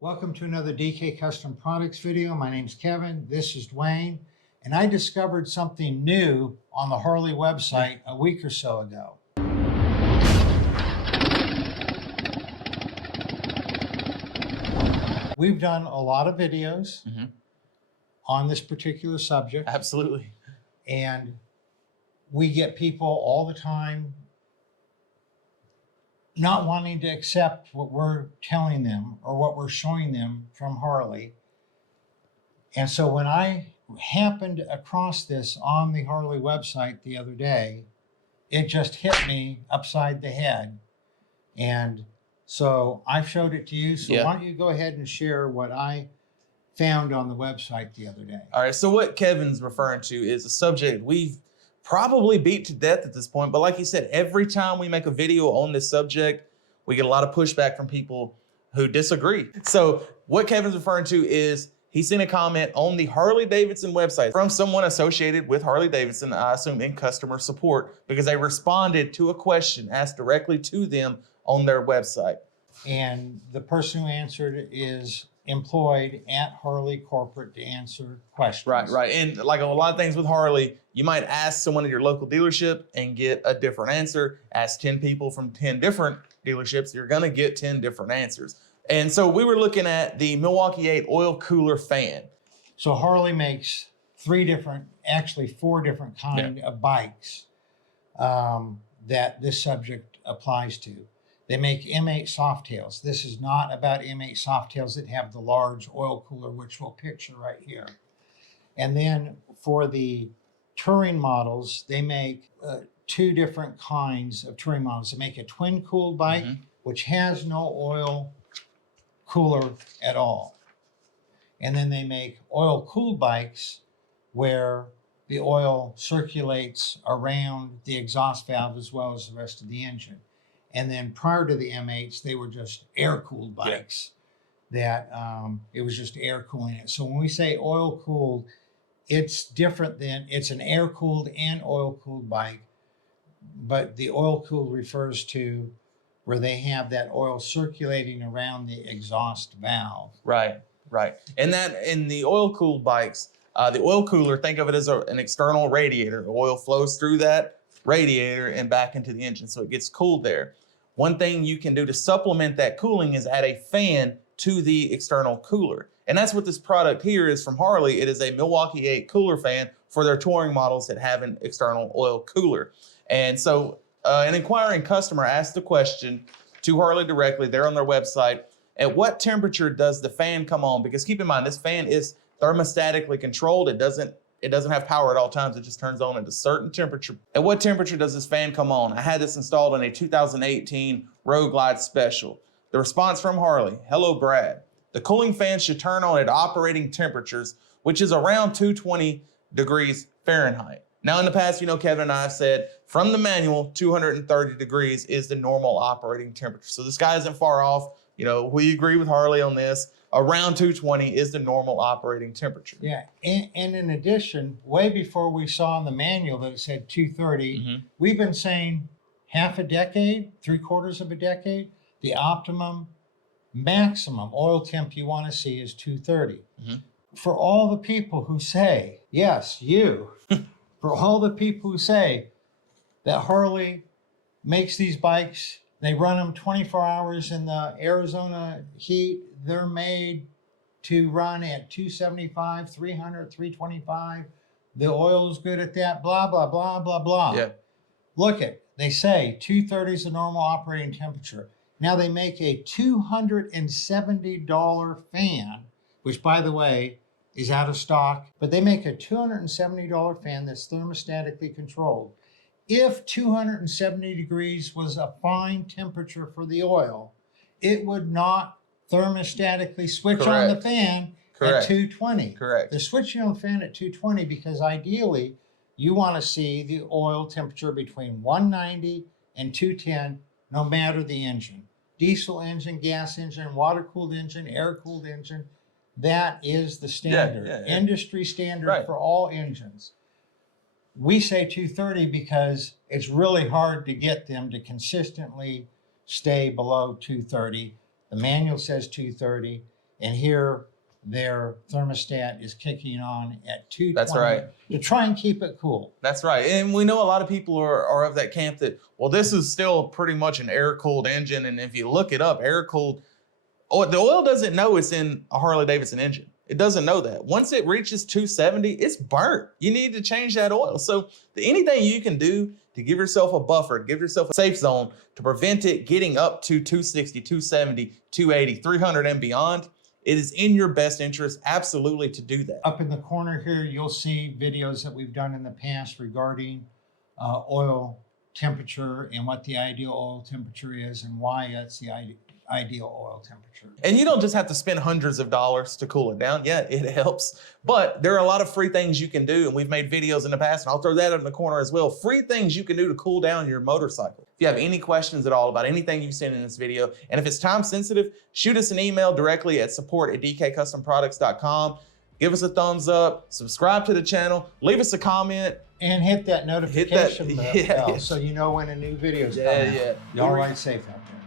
Welcome to another DK Custom Products video. My name's Kevin, this is Dwayne, and I discovered something new on the Harley website a week or so ago. We've done a lot of videos on this particular subject. Absolutely. And we get people all the time not wanting to accept what we're telling them or what we're showing them from Harley. And so when I happened across this on the Harley website the other day, it just hit me upside the head. And so I've showed it to you. So why don't you go ahead and share what I found on the website the other day. All right, so what Kevin's referring to is a subject we've probably beat to death at this point, but like he said, every time we make a video on this subject, we get a lot of pushback from people who disagree. So what Kevin's referring to is he sent a comment on the Harley Davidson website from someone associated with Harley Davidson, I assume in customer support, because they responded to a question asked directly to them on their website. And the person who answered is employed at Harley Corporate to answer questions. Right. And like a lot of things with Harley, you might ask someone at your local dealership and get a different answer. Ask 10 people from 10 different dealerships, you're gonna get 10 different answers. And so we were looking at the Milwaukee 8 oil cooler fan. So Harley makes four different kind of bikes that this subject applies to. They make M8 Softails. This is not about M8 Softails that have the large oil cooler, which we'll picture right here. And then for the touring models, they make two different kinds of touring models. They make a twin cooled bike, which has no oil cooler at all. And then they make oil cooled bikes where the oil circulates around the exhaust valve as well as the rest of the engine. And then prior to the M8s, they were just air-cooled bikes that it was just air cooling it. So when we say oil-cooled, it's different than, it's an air-cooled and oil-cooled bike, but the oil-cooled refers to where they have that oil circulating around the exhaust valve. Right. And that in the oil-cooled bikes, the oil cooler, think of it as an external radiator. The oil flows through that radiator and back into the engine, so it gets cooled there. One thing you can do to supplement that cooling is add a fan to the external cooler. And that's what this product here is from Harley. It is a Milwaukee 8 cooler fan for their touring models that have an external oil cooler. And so an inquiring customer asked the question to Harley directly. They're on their website. At what temperature does the fan come on? Because keep in mind, this fan is thermostatically controlled. It doesn't have power at all times. It just turns on at a certain temperature. At what temperature does this fan come on? I had this installed in a 2018 Road Glide Special. The response from Harley: hello, Brad. The cooling fan should turn on at operating temperatures, which is around 220 degrees Fahrenheit. Now in the past, Kevin and I have said from the manual, 230 degrees is the normal operating temperature. So this guy isn't far off. We agree with Harley on this. Around 220 is the normal operating temperature. Yeah, and in addition, way before we saw in the manual that it said 230, we've been saying half a decade, 3/4 of a decade, the optimum maximum oil temp you want to see is 230. For all the people who say, yes, you, for all the people who say that Harley makes these bikes, they run them 24 hours in the Arizona heat. They're made to run at 275, 300, 325. The oil is good at that, blah, blah, blah, blah, blah. Yeah. Look they say 230 is the normal operating temperature. Now they make a $270 fan, which by the way is out of stock, but they make a $270 fan that's thermostatically controlled. If 270 degrees was a fine temperature for the oil, it would not thermostatically switch on the fan at 220. Correct. They're switching on the fan at 220 because ideally you want to see the oil temperature between 190 and 210 no matter the engine. Diesel engine, gas engine, water-cooled engine, air-cooled engine, that is the standard, industry standard for all engines. We say 230 because it's really hard to get them to consistently stay below 230. The manual says 230. And here their thermostat is kicking on at 220. That's right. To try and keep it cool. That's right. And we know a lot of people are of that camp that, well, this is still pretty much an air-cooled engine. And if you look it up, air-cooled, the oil doesn't know it's in a Harley-Davidson engine. It doesn't know that. Once it reaches 270, it's burnt. You need to change that oil. So anything you can do to give yourself a buffer, to give yourself a safe zone, to prevent it getting up to 260, 270, 280, 300 and beyond, it is in your best interest, absolutely, to do that. Up in the corner here, you'll see videos that we've done in the past regarding oil temperature and what the ideal oil temperature is and why it's the ideal oil temperature. And you don't just have to spend hundreds of dollars to cool it down. Yeah, it helps. But there are a lot of free things you can do. And we've made videos in the past, and I'll throw that up in the corner as well. Free things you can do to cool down your motorcycle. If you have any questions at all about anything you've seen in this video, and if it's time sensitive, shoot us an email directly at support@dkcustomproducts.com. Give us a thumbs up, subscribe to the channel, leave us a comment. And hit that notification bell yeah. so you know when a new video is Yeah, coming out. yeah. Y'all ride safe out there.